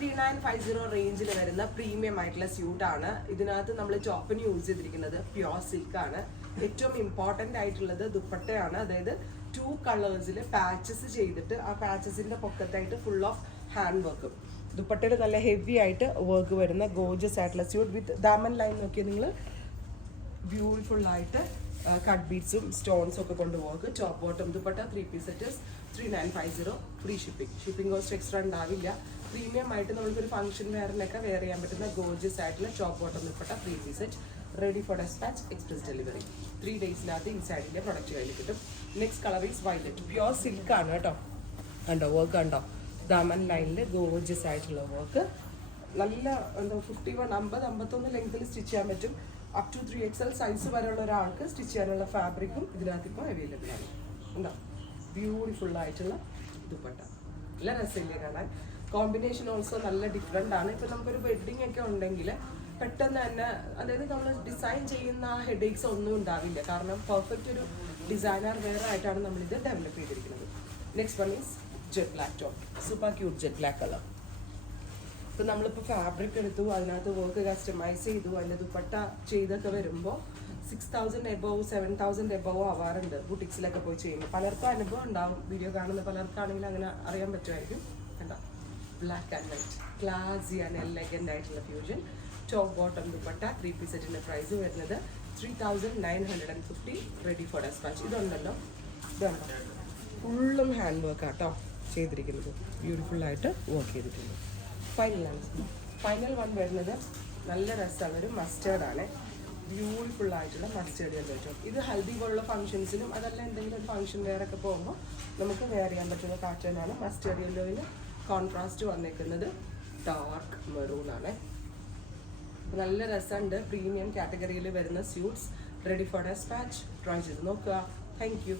3950 റേഞ്ചിൽ വരുന്ന പ്രീമിയം ആയിട്ടുള്ള സ്യൂട്ടാണ്. ഇതിനകത്ത് നമ്മൾ ടോപ്പിന് യൂസ് ചെയ്തിരിക്കുന്നത് പ്യോർ സിൽക്ക് ആണ്. ഏറ്റവും ഇമ്പോർട്ടൻ്റ് ആയിട്ടുള്ളത് ദുപ്പട്ടയാണ്. അതായത് 2 കളേഴ്സിൽ പാച്ചസ് ചെയ്തിട്ട് ആ പാച്ചസിന്റെ പൊക്കത്തായിട്ട് ഫുൾ ഓഫ് ഹാൻഡ് വർക്കും. ദുപ്പട്ടയിൽ നല്ല ഹെവി ആയിട്ട് വർക്ക് വരുന്ന ഗോർജസ് ആയിട്ടുള്ള സ്യൂട്ട് വിത്ത് ദാമൻ ലൈൻ നോക്കിയാൽ നിങ്ങൾ ബ്യൂട്ടിഫുൾ ആയിട്ട് കട്ട് ബീഡ്സും സ്റ്റോൺസും ഒക്കെ കൊണ്ട് work. Top bottom dupatta 3 piece set 3950 free shipping cost extra ഉണ്ടാവില്ല. പ്രീമിയം ആയിട്ട് നമുക്കൊരു ഫംഗ്ഷൻ വെയറിനൊക്കെ വെയർ ചെയ്യാൻ പറ്റുന്ന ഗോർജസ് ആയിട്ടുള്ള top bottom dupatta 3 piece set ready for despatch express delivery. 3 ഡേയ്സിനകത്ത് ഇൻസൈഡിൻ്റെ പ്രൊഡക്റ്റ് കയ്യിൽ കിട്ടും. Next colour is violet. Pure silk ആണ് കേട്ടോ. കണ്ടോ വർക്ക് കണ്ടോ, ദാമൻ ലൈനിൽ ഗോർജസ് ആയിട്ടുള്ള വർക്ക്. നല്ല എന്താ 51 51 ലെങ്ത്തിൽ സ്റ്റിച്ച് ചെയ്യാൻ പറ്റും. അപ് ടു 3XL സൈസ് വരെയുള്ള ഒരാൾക്ക് സ്റ്റിച്ച് ചെയ്യാനുള്ള ഫാബ്രിക്കും ഇതിനകത്ത് ഇപ്പോൾ അവൈലബിൾ ആണ്. ഉണ്ടോ ബ്യൂട്ടിഫുൾ ആയിട്ടുള്ള ദുപ്പട്ട. നല്ല രസമില്ലേ കാണാൻ. കോമ്പിനേഷൻ ഓൾസോ നല്ല ഡിഫറെൻ്റ് ആണ്. ഇപ്പം നമുക്കൊരു വെഡ്ഡിങ് ഒക്കെ ഉണ്ടെങ്കിൽ പെട്ടെന്ന് തന്നെ, അതായത് നമ്മൾ ഡിസൈൻ ചെയ്യുന്ന ഹെഡേക്സ് ഒന്നും ഉണ്ടാവില്ല. കാരണം പെർഫെക്റ്റ് ഒരു ഡിസൈനർ വെയർ ആയിട്ടാണ് നമ്മളിത് ഡെവലപ്പ് ചെയ്തിരിക്കുന്നത്. Next one is jet black top. Super cute jet black colour. ഇപ്പം നമ്മളിപ്പോൾ ഫാബ്രിക് എടുത്തു, അതിനകത്ത് വർക്ക് കസ്റ്റമൈസ് ചെയ്തു, അതിൻ്റെ ദുപ്പട്ട ചെയ്തൊക്കെ വരുമ്പോൾ 6000 എബോവ് 7000 എബോവ് ആവാറുണ്ട് ബുട്ടിക്സിലൊക്കെ പോയി ചെയ്യുമ്പോൾ. പലർക്കും അനുഭവം ഉണ്ടാവും. വീഡിയോ കാണുന്ന പലർക്കാണെങ്കിൽ അങ്ങനെ അറിയാൻ പറ്റുമായിരിക്കും. കണ്ടോ black and white classy and elegant ആയിട്ടുള്ള fusion. Top bottom dupatta 3 piece സെറ്റിൻ്റെ പ്രൈസ് വരുന്നത് 3950 റെഡി ഫോർ ഡെസ്പാച്ച്. ഇതുണ്ടല്ലോ, ഇതുണ്ടോ ഫുള്ളും ഹാൻഡ് വർക്ക് ആട്ടോ ചെയ്തിരിക്കുന്നത്. ബ്യൂട്ടിഫുള്ളായിട്ട് വർക്ക് ചെയ്തിട്ടുണ്ട്. ഫൈനൽ വൺ വരുന്നത് നല്ല രസമാണ്. ഒരു മസ്റ്റേർഡ് ആണ്. ബ്യൂട്ടിഫുൾ ആയിട്ടുള്ള മസ്റ്റേർഡ് യെല്ലോ ടോൺ. ഇത് ഹൽദി പോലുള്ള ഫംഗ്ഷൻസിനും അതല്ല എന്തെങ്കിലും ഒരു ഫംഗ്ഷൻ വെയറൊക്കെ പോകുമ്പോൾ നമുക്ക് വെയർ ചെയ്യാൻ പറ്റുന്ന പാറ്റേൺ ആണ്. മസ്റ്റേർഡ് യെല്ലോയിൽ കോൺട്രാസ്റ്റ് വന്നേക്കുന്നത് ഡാർക്ക് മെറൂൺ ആണ്. നല്ല രസമുണ്ട്. പ്രീമിയം കാറ്റഗറിയിൽ വരുന്ന suits ready for despatch. Try ചെയ്ത് നോക്കുക. Thank U.